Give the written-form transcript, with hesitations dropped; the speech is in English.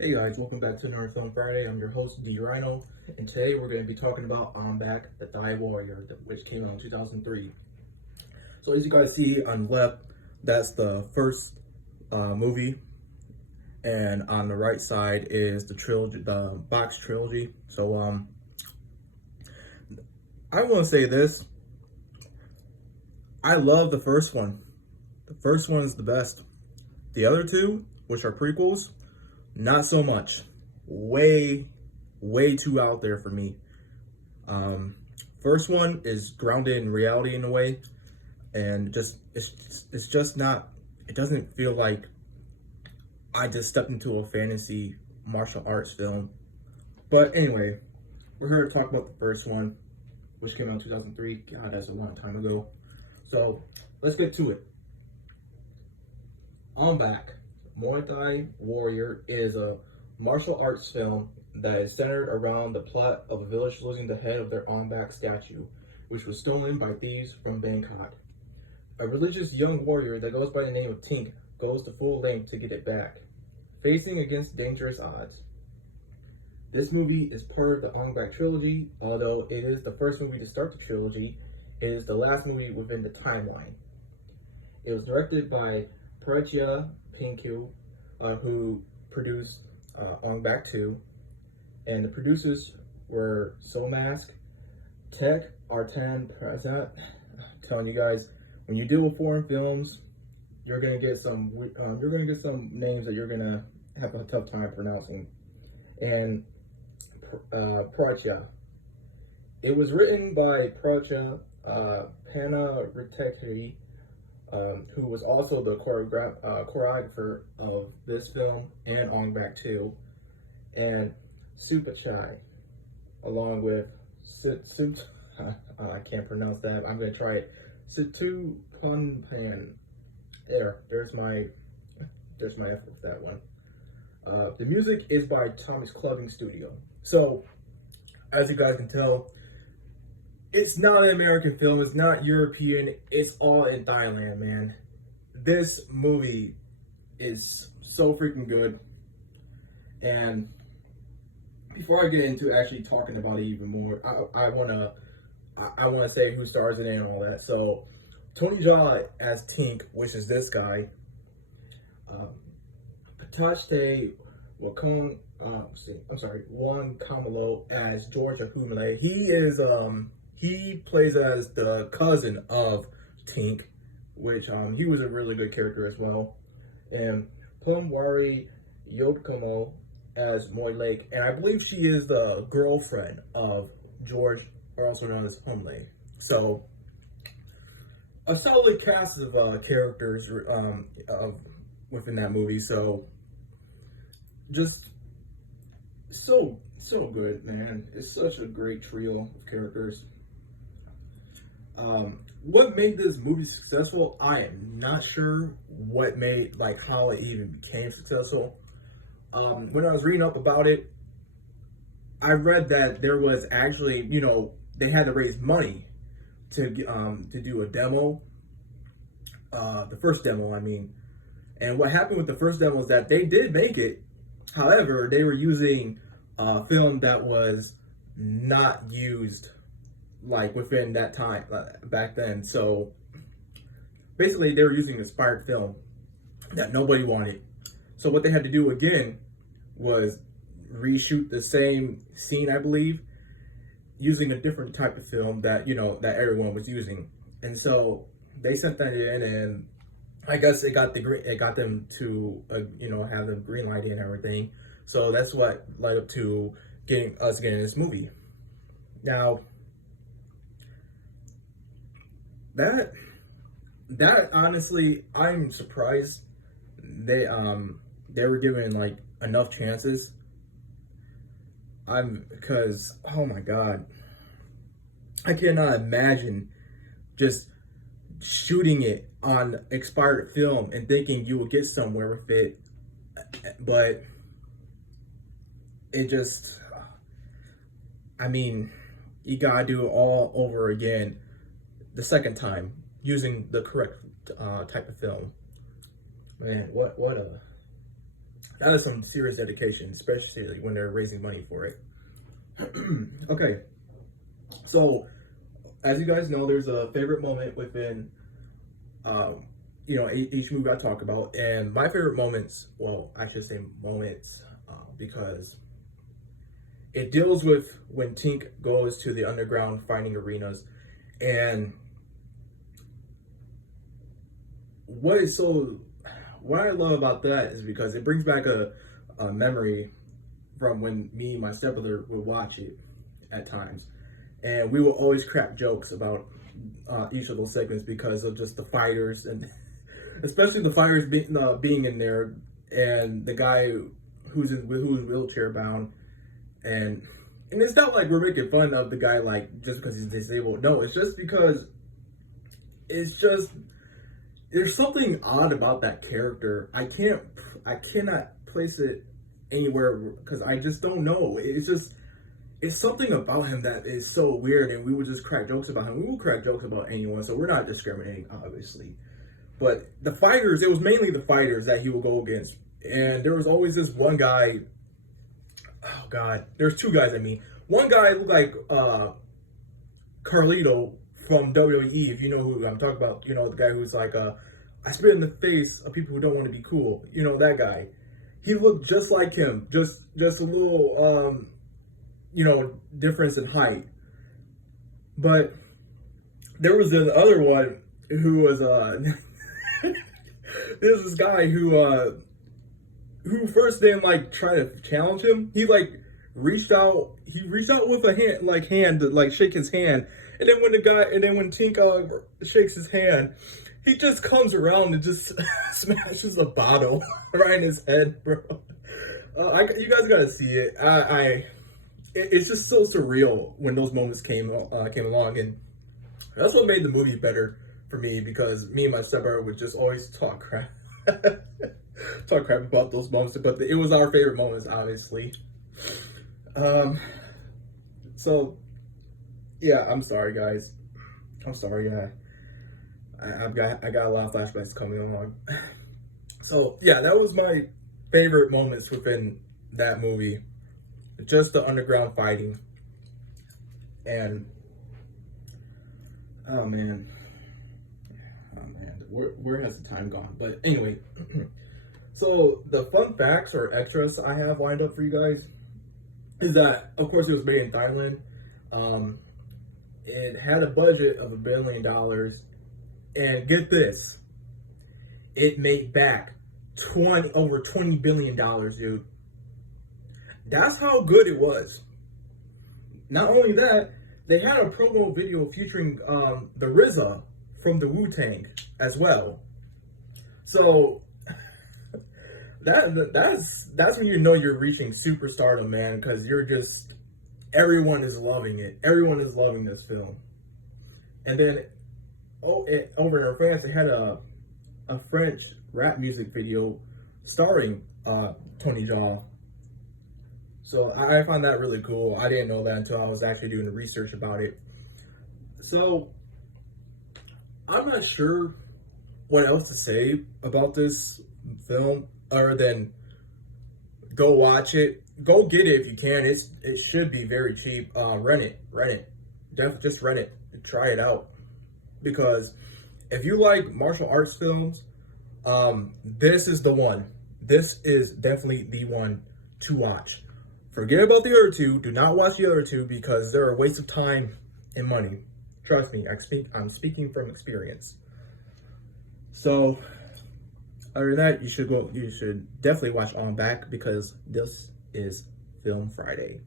Hey guys, welcome back to another Film Friday. I'm your host, D Rhino, and today we're going to be talking about Ong-Bak, the Tai Warrior, which came out in 2003. So as you guys see on the left, that's the first movie, and on the right side is the trilogy, the box trilogy. So I want to say this: I love the first one. The first one is the best. The other two, which are prequels, not so much. Way, way too out there for me. Um, First one is grounded in reality in a way, and it's just not. It doesn't feel like I just stepped into a fantasy martial arts film. But anyway, we're here to talk about the first one, which came out in 2003. God, that's a long time ago. So let's get to it. Ong-Bak, Muay Thai Warrior is a martial arts film that is centered around the plot of a village losing the head of their Ong-Bak statue, which was stolen by thieves from Bangkok. A religious young warrior that goes by the name of Tink goes to full length to get it back, facing against dangerous odds. This movie is part of the Ong-Bak trilogy, although it is the first movie to start the trilogy. It is the last movie within the timeline. It was directed by Prachya Pinkyu, who produced Ong-Bak 2, and the producers were Somask, Tech, Artan Prasad. I'm telling you guys, when you deal with foreign films, you're gonna get some names that you're gonna have a tough time pronouncing. And Prachya. It was written by Prachya Panaritekri, who was also the choreographer of this film and Ong-Bak 2, and Supachai, along with I can't pronounce that. I'm gonna try it. Situ Punpan. There's my effort with that one. The music is by Thomas Clubbing Studio. So, as you guys can tell, it's not an American film. It's not European. It's all in Thailand, man. This movie is so freaking good. And before I get into actually talking about it even more, I wanna say who stars in it and all that. So, Tony Jaa as Tink, which is this guy. Patashte Wakon, Juan Kamalo as George Ahumele. He plays as the cousin of Tink, which he was a really good character as well. And Plumwari Yodkamo as Moy Lake, and I believe she is the girlfriend of George, or also known as Humle. So a solid cast of characters within that movie. So just so good, man. It's such a great trio of characters. What made this movie successful? I am not sure what made, like, how it even became successful. When I was reading up about it, I read that there was actually, they had to raise money to do a demo, the first demo, I mean. And what happened with the first demo is that they did make it. However, they were using film that was not used like within that time back then. So basically, they were using expired film that nobody wanted. So what they had to do again was reshoot the same scene, I believe, using a different type of film that that everyone was using. And so they sent that in, and I guess it got them to have the green light and everything. So that's what led up to getting this movie. Now that honestly, I'm surprised they were given like enough chances. Because oh my god, I cannot imagine just shooting it on expired film and thinking you will get somewhere with it, but it just, I mean, you gotta do it all over again the second time using the correct type of film. Man, what a That is some serious dedication, especially when they're raising money for it. Okay, so as you guys know, there's a favorite moment within, each movie I talk about, and my favorite moments. Well, I should say moments, because it deals with when Tink goes to the underground fighting arenas, and what is so what I love about that is because it brings back a memory from when me and my stepbrother would watch it at times, and we will always crack jokes about each of those segments because of just the fighters, and especially the fighters being in there, and the guy who's wheelchair bound, and it's not like we're making fun of the guy like just because he's disabled. No, it's just because it's just there's something odd about that character. I cannot place it anywhere because I just don't know. It's something about him that is so weird, and we would just crack jokes about him. We will crack jokes about anyone, so we're not discriminating, obviously. But the fighters, it was mainly the fighters that he would go against, and there was always this one guy. Oh God, there's two guys. I mean, one guy looked like Carlito from WWE, if you know who I'm talking about. You know, the guy who's like, I spit in the face of people who don't want to be cool. You know, that guy. He looked just like him, just a little, difference in height. But there was this other one who was, there's this guy who first didn't like try to challenge him. He like reached out with a hand to like shake his hand. And then when Tink shakes his hand, he just comes around and just smashes a bottle right in his head, bro. You guys gotta see it. It's just so surreal when those moments came along, and that's what made the movie better for me, because me and my stepbrother would just always talk crap, about those moments. But it was our favorite moments, obviously. So yeah, I'm sorry, guys. I'm sorry, I got a lot of flashbacks coming along. So yeah, that was my favorite moments within that movie. Just the underground fighting. And oh man, where has the time gone? But anyway, so the fun facts or extras I have lined up for you guys is that, of course, it was made in Thailand. It had a budget of $1 billion, and get this, it made back over $20 billion, dude. That's how good it was. Not only that, they had a promo video featuring the RZA from the Wu-Tang as well. So that's when you know you're reaching superstardom, man, because everyone is loving it. Everyone is loving this film. And then over in France, they had a French rap music video starring Tony Jaa. So I found that really cool. I didn't know that until I was actually doing the research about it. So I'm not sure what else to say about this film other than go watch it. Go get it if you can. It should be very cheap. Rent it. Just rent it. Try it out. Because if you like martial arts films, this is the one. This is definitely the one to watch. Forget about the other two. Do not watch the other two because they're a waste of time and money. Trust me, I'm speaking from experience. So, other than that, you should definitely watch Ong-Bak because this is Film Friday.